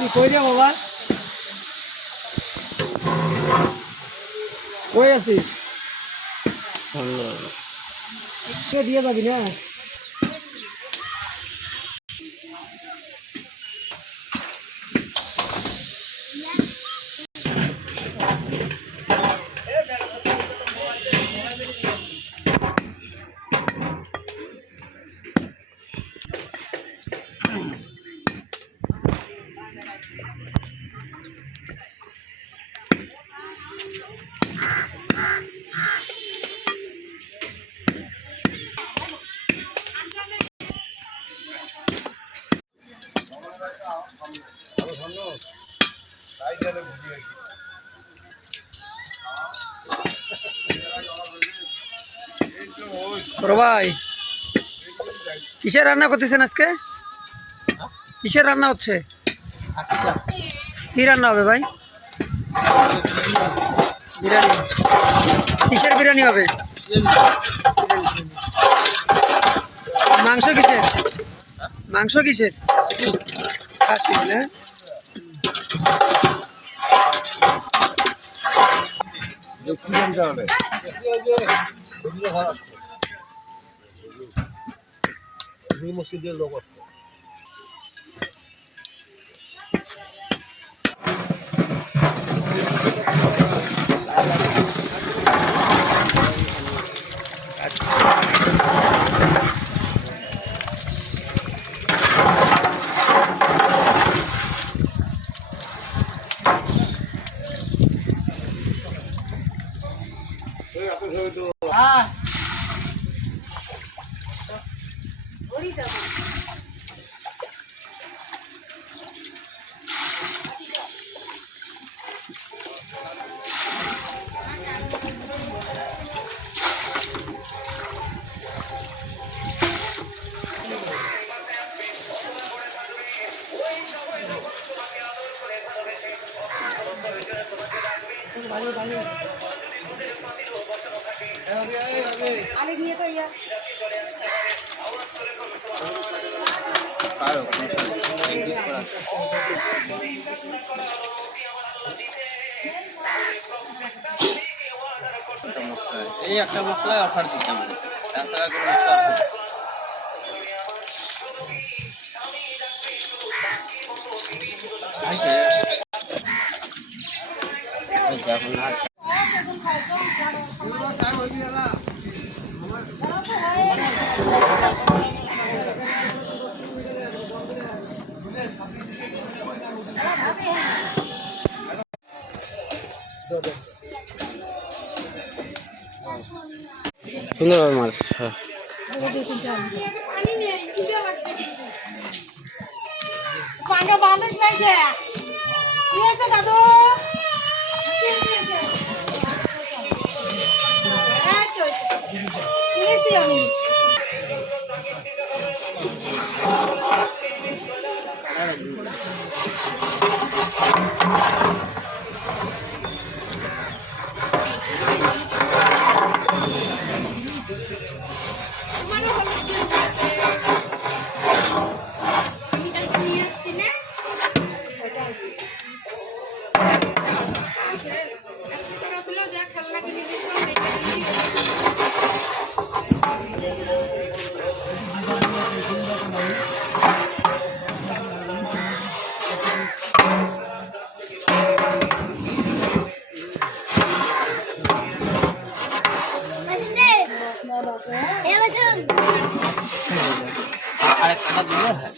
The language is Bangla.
কি কই রে বাবা? কই আছিস? কে দিয়ে যাবি না? ভাই কিসের রান্না করতেছেন আজকে? কিসের রান্না হচ্ছে? কি রান্না হবে ভাই? বিরিয়ানি। কিসের বিরিয়ানি হবে? মাংস কিসের? মাংস কিসের? খাসি না? এই একটা মশলায় অফার দিচ্ছে আমাদের, তাছাড়া কোনো মশলা অফার এখন আর সুন্দর মাছ। বাংলাদেশ নাই যে কি হয়েছে দাদু? আরেকটা দিলে হয়।